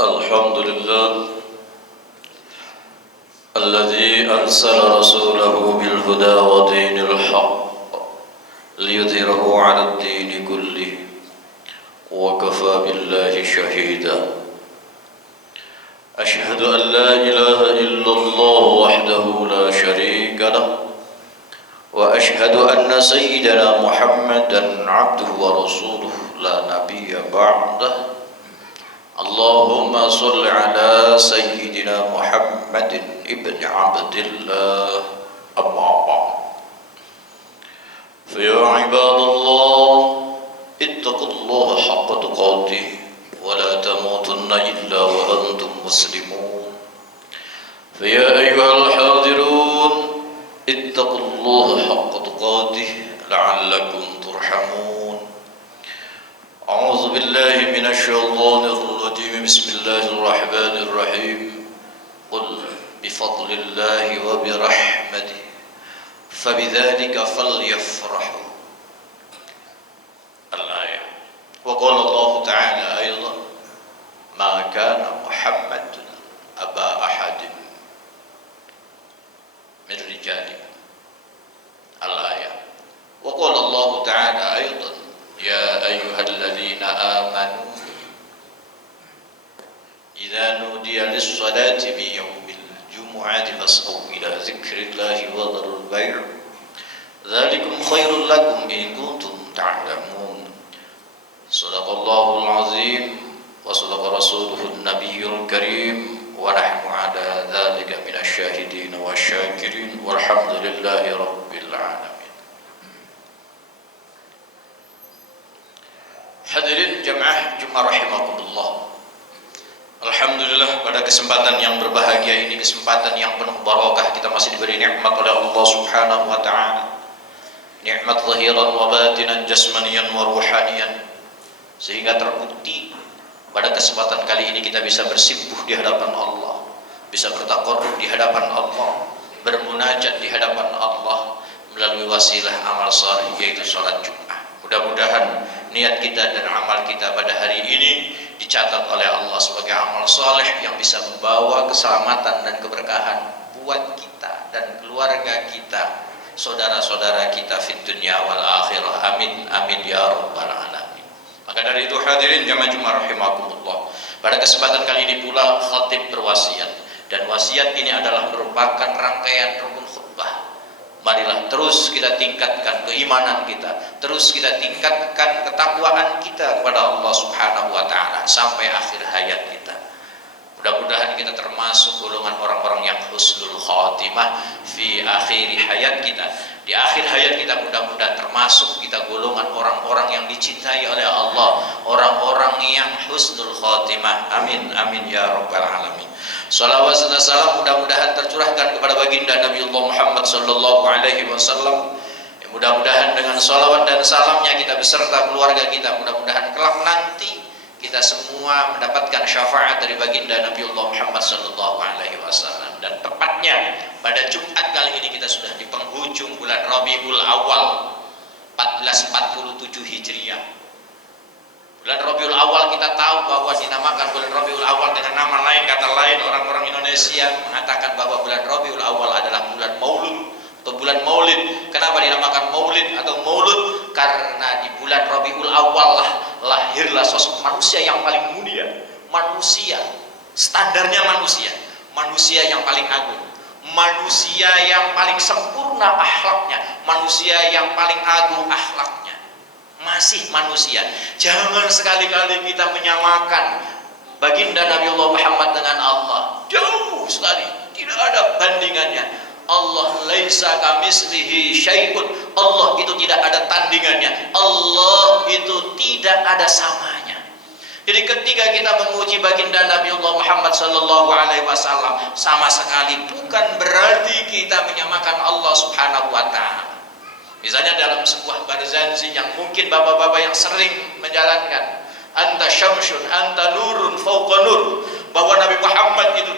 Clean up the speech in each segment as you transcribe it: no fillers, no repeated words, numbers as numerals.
الحمد لله الذي أرسل رسوله بالهدى ودين الحق ليظهره على الدين كله وكفى بالله شهيدا. أشهد أن لا إله إلا الله وحده لا شريك له، وأشهد أن سيدنا محمدا عبده ورسوله لا نبي بعده. اللهم صل على سيدنا محمد ابن عبد الله. أما بعد، فيا عباد الله اتقوا الله حق تقاته ولا تموتن إلا وأنتم مسلمون. فيا أيها الحاضرون اتقوا الله حق تقاته لعلكم ترحمون. أعوذ بالله من الشيطان الرجيم. بسم الله الرحمن الرحيم. قل بفضل الله وبرحمته فبذلك فليفرحوا. الآية. وقال الله تعالى أيضا: ما كان محمد أبا أحد من رجالكم. الآية. وقال الله تعالى أيضا: يا أيها الذين آمنوا إذا نودي للصلاة من يوم الجمعة فاسعوا إلى ذكر الله وذروا البيع ذلكم خير لكم إن كنتم تعلمون. صدق الله العظيم وصدق رسوله النبي الكريم ونحن على ذلك من الشاهدين والشاكرين والحمد لله رب العالمين. Hadirin jamaah Jumat rahimakumullah. Alhamdulillah, pada kesempatan yang berbahagia ini, kesempatan yang penuh barakah, kita masih diberi nikmat oleh Allah Subhanahu wa taala. Nikmat zahiran wa batinan, jasmaniyan wa ruhaniyan. Sehingga terbukti pada kesempatan kali ini kita bisa bersimpuh di hadapan Allah, bisa bertaqarrub di hadapan Allah, bermunajat di hadapan Allah melalui wasilah amal saleh yaitu salat Jumat. Mudah-mudahan niat kita dan amal kita pada hari ini dicatat oleh Allah sebagai amal soleh yang bisa membawa keselamatan dan keberkahan buat kita dan keluarga kita, saudara-saudara kita fid dunya wal akhirah. Amin amin ya rabbal alamin. Maka dari itu hadirin jamaah Jumat rahimakumullah, pada kesempatan kali ini pula khatib berwasiat, dan wasiat ini adalah merupakan rangkaian rukun khutbah. Marilah terus kita tingkatkan keimanan kita, terus kita tingkatkan ketakwaan kita kepada Allah Subhanahu wa taala sampai akhir hayat kita. Mudah-mudahan kita termasuk golongan orang-orang yang husnul khatimah fi akhir hayat kita. Di akhir hayat kita mudah-mudahan termasuk kita golongan orang-orang yang dicintai oleh Allah, orang-orang yang husnul khatimah. Amin amin ya rabbal alamin. Salawat dan salam mudah-mudahan tercurahkan kepada baginda Nabiullah Muhammad sallallahu alaihi wasallam. Mudah-mudahan dengan salawat dan salamnya kita beserta keluarga kita, mudah-mudahan kelak nanti kita semua mendapatkan syafaat dari baginda Nabiullah Muhammad sallallahu alaihi wasallam. Dan tepatnya pada Jumat kali ini kita sudah di penghujung bulan Rabiul Awal 1447 Hijriah. Bulan Rabiul Awal kita tahu bahwa dinamakan bulan Rabiul Awal dengan nama lain, kata lain orang-orang Indonesia mengatakan bahwa bulan Rabiul Awal adalah bulan Maulud atau bulan Maulid. Kenapa dinamakan Maulid atau Maulud? Karena di bulan Rabiul Awal lahirlah sosok manusia yang paling mulia, manusia standarnya manusia yang paling agung, manusia yang paling sempurna akhlaknya, manusia yang paling agung akhlaknya. Masih manusia. Jangan sekali-kali kita menyamakan baginda Nabiullah Muhammad dengan Allah. Jauh sekali, tidak ada bandingannya. Allah laisa kamitslihi syai'un. Allah itu tidak ada tandingannya. Allah itu tidak ada samanya. Jadi ketika kita memuji baginda Nabiullah Muhammad sallallahu alaihi wasallam, sama sekali bukan berarti kita menyamakan Allah Subhanahu wa taala. Misalnya dalam sebuah barzanji yang mungkin bapak-bapak yang sering menjalankan, anta syamsun anta nurun fauqa nur, bahwa Nabi Muhammad itu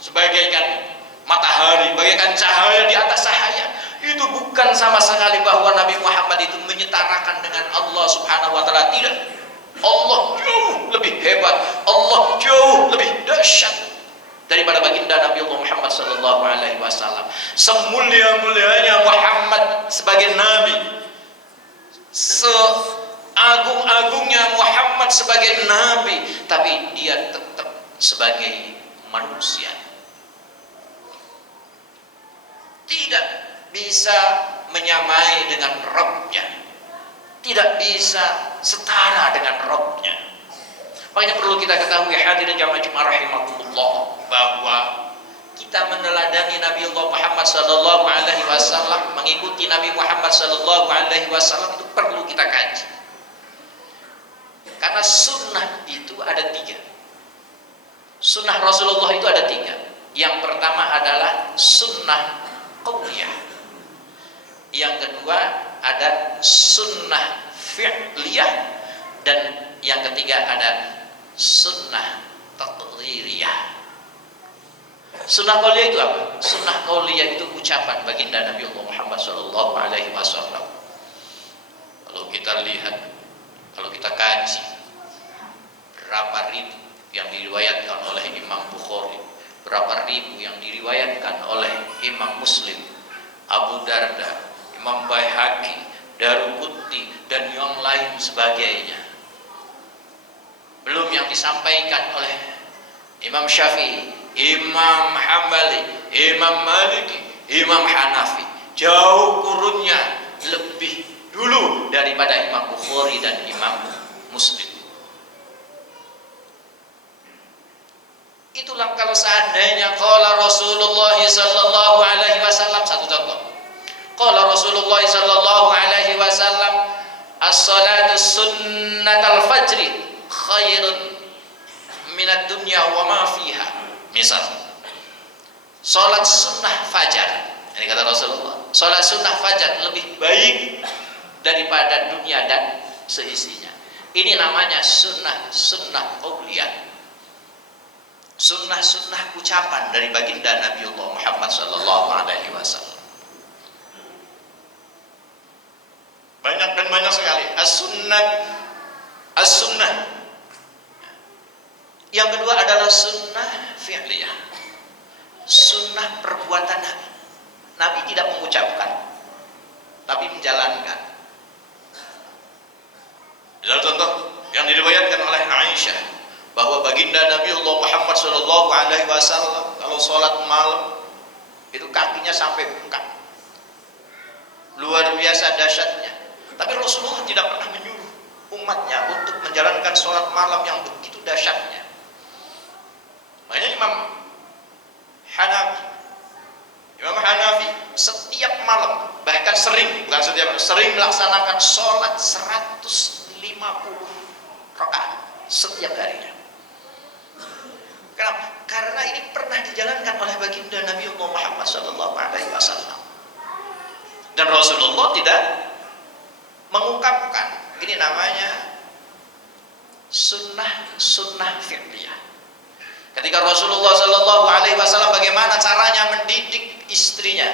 sebagaikan matahari, bagaikan cahaya di atas cahaya. Itu bukan sama sekali bahwa Nabi Muhammad itu menyetarakan dengan Allah Subhanahu wa taala, tidak. Allah jauh lebih hebat, Allah jauh lebih dahsyat daripada baginda Nabi Muhammad sallallahu alaihi wasallam. Semulia-mulianya Muhammad sebagai nabi, seagung-agungnya Muhammad sebagai nabi, tapi dia tetap sebagai manusia. Tidak bisa menyamai dengan Rabb-nya, tidak bisa setara dengan Rabb-nya. Makanya perlu kita ketahui hadirin jamaah Jumat rahimakumullah, bahwa kita meneladani Nabi Allah Muhammad sallallahu alaihi wasallam, mengikuti Nabi Muhammad sallallahu alaihi wasallam itu perlu kita kaji. Karena sunnah itu ada 3. Sunnah Rasulullah itu ada 3. Yang pertama adalah sunnah qauliyah. Yang kedua ada sunnah fi'liyah, dan yang ketiga ada sunnah taqririyah. Sunnah qauliyah itu apa? Sunnah qauliyah itu ucapan baginda Nabi Muhammad sallallahu alaihi wasallam. Kalau kita lihat, kalau kita kaji berapa ribu yang diriwayatkan oleh Imam Bukhari, berapa ribu yang diriwayatkan oleh Imam Muslim, Abu Darda, Imam Baihaqi, Daruqutni, dan yang lain sebagainya. Belum yang disampaikan oleh Imam Syafi'i, Imam Hambali, Imam Maliki, Imam Hanafi. Jauh kurunnya lebih dulu daripada Imam Bukhari dan Imam Muslim. Itulah kalau seandainya qala Rasulullah sallallahu alaihi wasallam, satu contoh. Qala Rasulullah sallallahu alaihi wasallam, as-salatu sunnatal fajri khairun minad dunya wa ma fiha. Misal, salat sunnah fajar, ini kata Rasulullah, salat sunnah fajar lebih baik daripada dunia dan seisinya. Ini namanya sunnah qauliyah. Sunnah ucapan dari baginda Nabi Allah Muhammad sallallahu alaihi wasallam. Banyak dan banyak sekali as-sunnah. Yang kedua adalah sunnah fi'liyah. Sunnah perbuatan Nabi. Nabi tidak mengucapkan, tapi menjalankan. Misalnya contoh yang diriwayatkan oleh Aisyah, bahwa baginda Nabi Allah Muhammad sallallahu alaihi wasallam kalau sholat malam itu kakinya sampai bengkak, luar biasa dahsyatnya. Tapi Rasulullah tidak pernah menyuruh umatnya untuk menjalankan sholat malam yang begitu dahsyatnya. Makanya Imam Hanafi setiap malam, bahkan sering melaksanakan sholat 150 rakaat setiap harinya. Kenapa? Karena ini pernah dijalankan oleh baginda Nabi Muhammad SAW. Dan Rasulullah tidak mengungkapkan. Ini namanya sunnah fi'liyah. Ketika Rasulullah SAW bagaimana caranya mendidik istrinya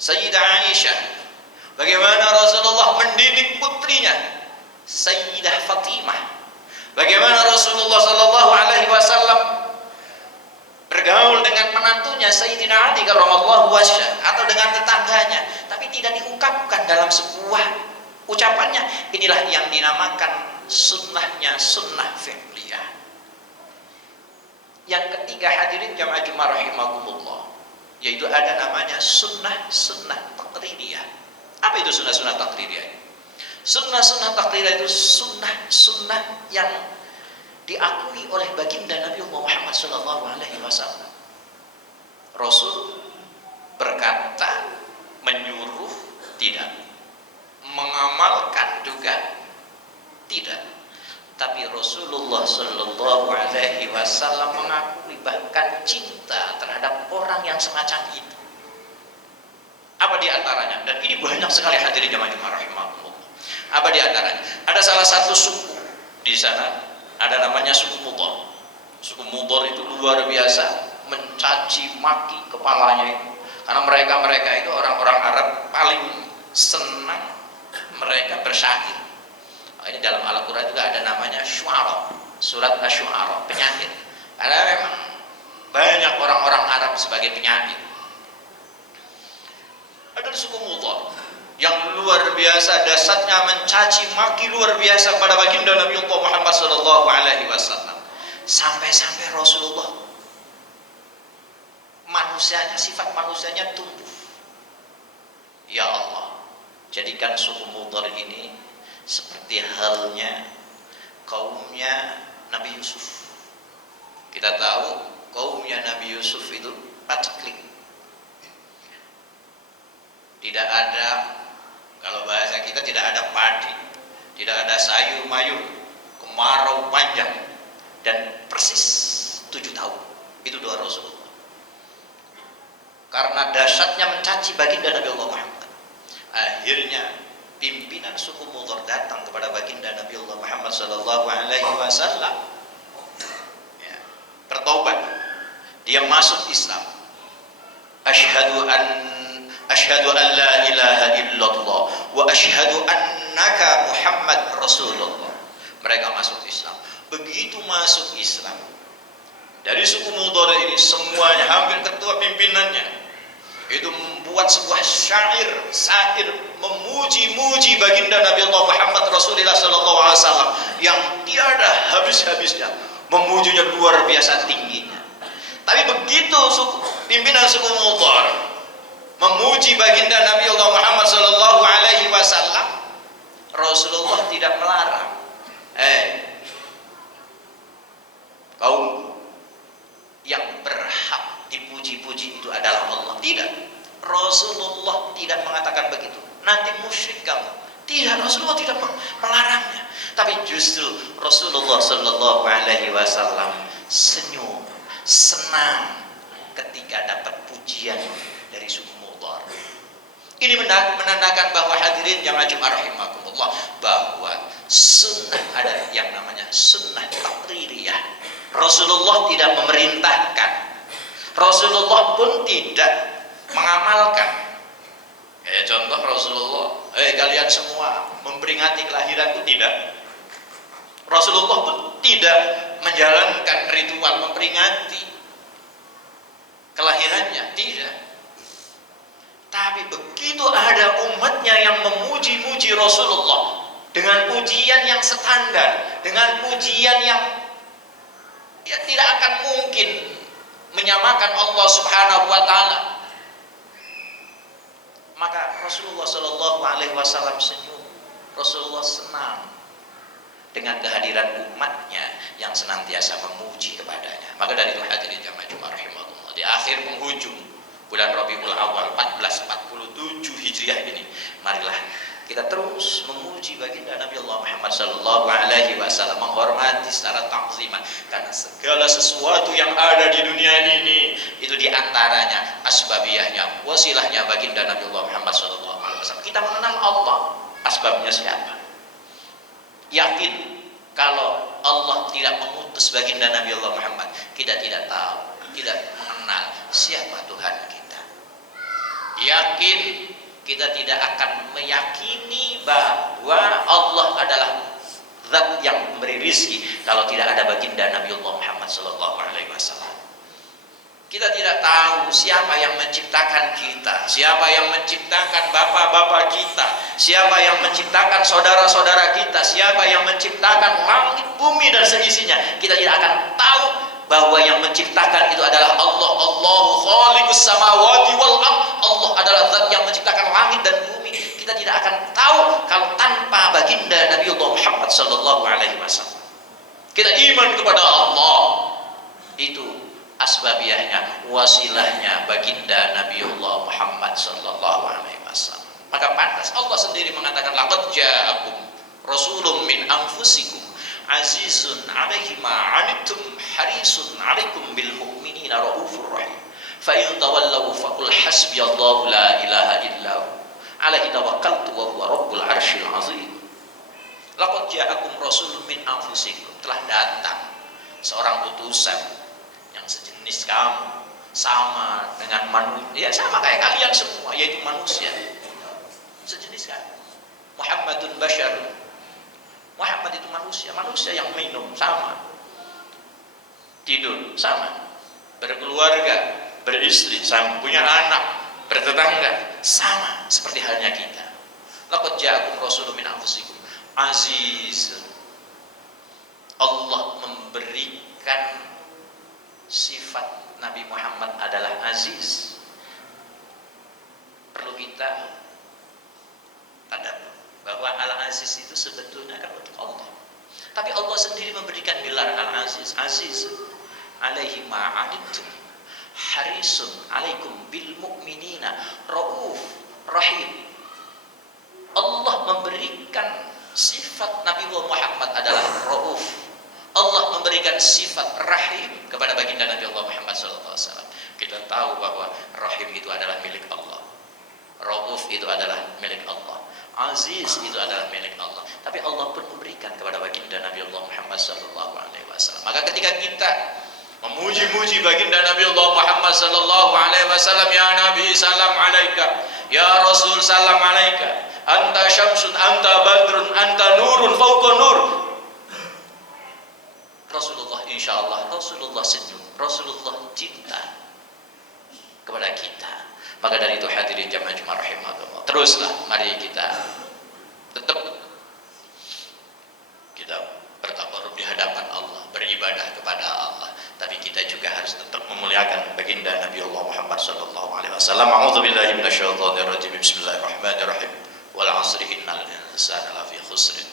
Sayyidah Aisyah, bagaimana Rasulullah mendidik putrinya Sayyidah Fatimah, bagaimana Rasulullah SAW bergaul dengan menantunya Sayyidina Ali karramallahu wajhah, atau dengan tetangganya, tapi tidak diungkapkan dalam sebuah ucapannya. Inilah yang dinamakan sunnahnya sunnah fi'liyah. Yang ketiga hadirin jamaah Jumat rahimakumullah, yaitu ada namanya sunnah taqririyah. Apa itu sunnah taqririyah? Sunnah taqririyah itu sunnah yang diakui oleh baginda Nabi Muhammad SAW. Rasul berkata, menyuruh tidak, mengamalkan juga tidak. Tapi Rasulullah Sallallahu Alaihi Wasallam mengakui bahkan cinta terhadap orang yang semacam itu. Apa di antaranya? Dan ini banyak sekali hadirin jamaah rahimahumullah. Apa di antaranya? Ada salah satu suku di sana, ada namanya suku Mudhar. Suku Mudhar itu luar biasa mencaci maki kepalanya itu, karena mereka itu orang-orang Arab paling senang mereka bersyair. Ini dalam Al-Quran juga ada namanya Syu'ara, surat Asy-Syu'ara, penyakit. Karena memang banyak orang-orang Arab sebagai penyakit. Ada suku Mudhar yang luar biasa dasarnya mencaci maki luar biasa pada baginda Nabi Muhammad sallallahu alaihi wasallam. Sampai-sampai Rasulullah manusianya, sifat manusianya tumbuh. Ya Allah, jadikan suku Mudhar ini seperti halnya kaumnya Nabi Yusuf. Kita tahu kaumnya Nabi Yusuf itu paceklik. Tidak ada, kalau bahasa kita tidak ada padi, tidak ada sayur mayur, kemarau panjang, dan persis 7 tahun. Itu doa Rasulullah. Karena dahsyatnya mencaci baginda Nabi Allah Muhammad, akhirnya pimpinan suku Mudhar datang kepada baginda Nabi Allah Muhammad sallallahu alaihi wasallam. Ya, bertobat. Dia masuk Islam. Asyhadu an la ilaha illallah wa asyhadu annaka Muhammad Rasulullah. Mereka masuk Islam. Begitu masuk Islam, dari suku Mudhar ini semuanya, hampir ketua pimpinannya itu membuat sebuah syair memuji-muji baginda Nabi Allah Muhammad Rasulullah sallallahu alaihi wasallam yang tiada habis-habisnya, memujinya luar biasa tingginya. Tapi begitu pimpinan suku Mudhar memuji baginda Nabi Allah Muhammad sallallahu alaihi wasallam, Rasulullah tidak melarang. Kaum yang berhak dipuji-puji itu adalah Allah. Tidak, Rasulullah tidak mengatakan begitu. Nanti musyrik kamu. Tidak, Rasulullah tidak melarangnya. Tapi justru Rasulullah sallallahu alaihi wasallam senyum, senang ketika dapat pujian dari suku Mudhar. Ini menandakan bahwa hadirin yang jemaah rahimakumullah, bahwa sunnah ada yang namanya sunnah taqririyah. Rasulullah tidak memerintahkan, Rasulullah pun tidak mengamalkan. Contoh Rasulullah, kalian semua memperingati kelahiranku, tidak. Rasulullah pun tidak menjalankan ritual memperingati kelahirannya, tidak. Tapi begitu ada umatnya yang memuji-muji Rasulullah dengan pujian yang standar, dengan pujian yang tidak akan mungkin menyamakan Allah Subhanahu wa taala, maka Rasulullah sallallahu alaihi wasallam senyum. Rasulullah senang dengan kehadiran umatnya yang senantiasa memuji kepadanya. Maka dari itu hadirin jamaah rahimahullah, di akhir penghujung bulan Rabiul Awal 1447 Hijriah ini, marilah kita terus memuji baginda Nabi Allah Muhammad sallallahu alaihi wasallam, menghormati secara ta'ziman, karena segala sesuatu yang ada di dunia ini itu diantaranya asbabiyahnya, wasilahnya baginda Nabi Allah Muhammad sallallahu alaihi wasallam. Kita mengenal Allah, asbabnya siapa? Yakin kalau Allah tidak mengutus baginda Nabi Allah Muhammad, kita tidak tahu, tidak mengenal siapa Tuhan kita. Yakin kita tidak akan meyakini bahwa Allah adalah zat yang memberi rizki kalau tidak ada baginda Nabi Allah Muhammad sallallahu alaihi wasallam. Kita tidak tahu siapa yang menciptakan kita, siapa yang menciptakan bapak-bapak kita, siapa yang menciptakan saudara-saudara kita, siapa yang menciptakan langit, bumi dan seisinya. Kita tidak akan tahu bahwa yang menciptakan itu adalah Allah. Allahu khaliqus samawati wal ardh. Allah adalah zat yang menciptakan langit dan bumi. Kita tidak akan tahu kalau tanpa baginda Nabi Muhammad sallallahu alaihi wasallam. Kita iman kepada Allah, itu asbabiyahnya, wasilahnya baginda Nabi Muhammad sallallahu alaihi wasallam. Maka pantas Allah sendiri mengatakan, laqad ja'akum rasulun min anfusikum azizun 'alaihi ma 'anittum harisun 'alaikum bil mu'minina raufur rahim. Fa in tawallaw faqul hasbiyallahu la ilaha illa hu 'alaihi tawakkaltu wa huwa rabbul 'arsyil 'azim. Laqad ja'akum rasulun min anfusikum, telah datang seorang utusan yang sejenis kamu, sama dengan manusia, sama kayak kalian semua, yaitu manusia, sejenis kamu. Muhammadun basyarun Muhammad itu manusia yang minum sama, tidur sama, berkeluarga, beristri, sama, punya anak, bertetangga, sama seperti halnya kita. Laqad ja'akum rasulun min anfusikum aziz. Allah memberikan sifat Nabi Muhammad adalah aziz. Perlu kita tadabbur bahwa Al-Aziz itu sebetulnya kan untuk Allah. Tapi Allah sendiri memberikan gelar Al-Aziz. Aziz alaihi ma'anittum harisun alaikum bil mu'minina rauf rahim. Allah memberikan sifat Nabi Muhammad adalah rauf. Allah memberikan sifat rahim kepada baginda Nabi Allah Muhammad SAW. Kita tahu bahwa rahim itu adalah milik Allah, rauf itu adalah milik Allah, aziz itu adalah milik Allah. Tapi Allah pun memberikan kepada baginda Nabi Allah Muhammad SAW. Maka ketika kita memuji-muji baginda Nabi Allah Muhammad SAW, ya Nabi salam alaika, ya Rasul salam alaika, anta syamsun, anta badrun, anta nurun fauqa nur. Rasulullah, insyaallah Rasulullah senyum, Rasulullah cinta kepada kita. Maka dari itu hadirin jamaah Jumat rahimakumullah, teruslah mari kita tetap kita bertabarruk di hadapan Allah, beribadah kepada Allah. Tapi kita juga harus tetap memuliakan baginda Nabi Allah Muhammad sallallahu alaihi wasallam. A'udzubillahi minasyaitonir rajim. Bismillahirrahmanirrahim. Wal 'asri innal insana lafi khusr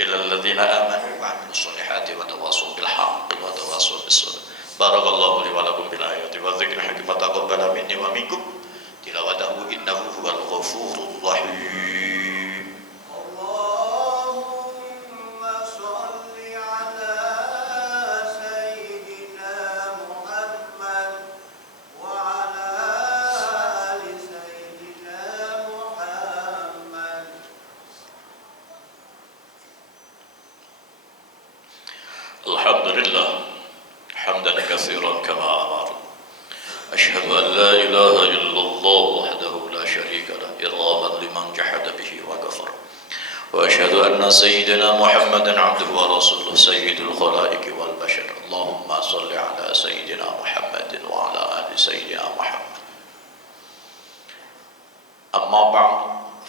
illa alladziina aamanu wa 'amilus solihati wa tawassaw bil haqqi wa tawassaw bis sabr. Barakallahu li wa lakum bil ayati wa dzikril hakim. Taqabbal minni wa minkum tilawatahu innahu huwal ghafurur rahim. Alhamdulillah hamdan katsiran kama amara. Ashhadu an la ilaha illallah wahdahu la syarika lah idhaman liman jahada bihi wa kafara. Wa ashhadu anna sayyidina Muhammadan abduhu wa rasuluhu sayyidul khalaiqi wal bashar. Allahumma shalli ala sayyidina Muhammadin wa ala ali sayyidina Muhammad. Amma ba'd.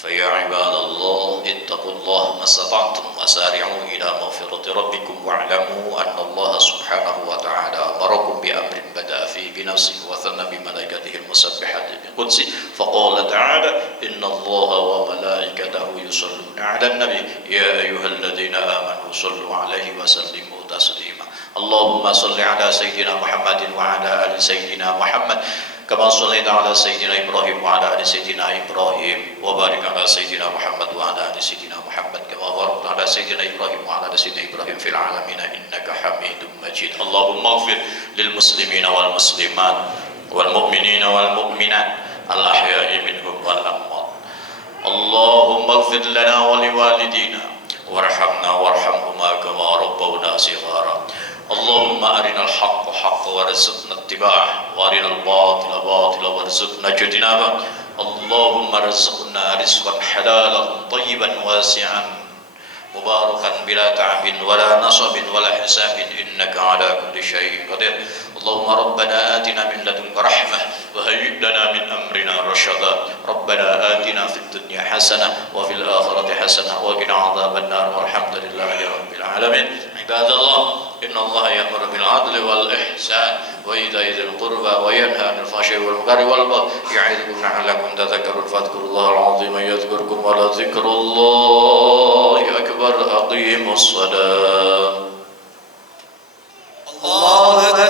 فيا عباد الله اتقوا الله ما استطعتم وسارعوا إلى مغفرة ربكم واعلموا أن الله سبحانه وتعالى أمركم بأمر بدأ فيه بنفسه وثنى بملائكته المسبحة بقدسه فقال تعالى إن الله وملائكته يصلون على النبي يا أيها الذين آمنوا صلوا عليه وسلموا تسليما. اللهم صل على سيدنا محمد وعلى آل سيدنا محمد كما صليت على سيدنا إبراهيم وعلى آل سيدنا إبراهيم وبارك على سيدنا محمد وعلى آل سيدنا محمد كما باركت على سيدنا إبراهيم وعلى آل سيدنا إبراهيم في العالمين إنك حميد مجيد. اللهم اغفر للمسلمين والمسلمات والمؤمنين والمؤمنات الأحياء منهم والأموات. اللهم اغفر لنا ولوالدينا وارحمنا وارحمهما كما ربونا صغارا. اللهم أرنا الحق حقا وارزقنا اتباعه وأرنا الباطل باطلا وارزقنا اجتنابه. اللهم ارزقنا رزقا حلالا طيبا واسعا مباركا بلا تعب ولا نصب ولا حساب إنك على كل شيء قدير. اللهم ربنا آتنا من لدنك رحمة وهيئ لنا من أمرنا رشدا. ربنا آتنا في الدنيا حسنة وفي الآخرة حسنة وقنا عذاب النار والحمد لله رب العالمين. عباد الله إن الله يأمر بالعدل والإحسان وإيتاء ذي القربى وينهى عن الفحشاء والمنكر والبغي يعظكم لعلكم تذكرون. فاذكروا الله العظيم يذكركم ولذكر الله أكبر. أقيموا الصلاة.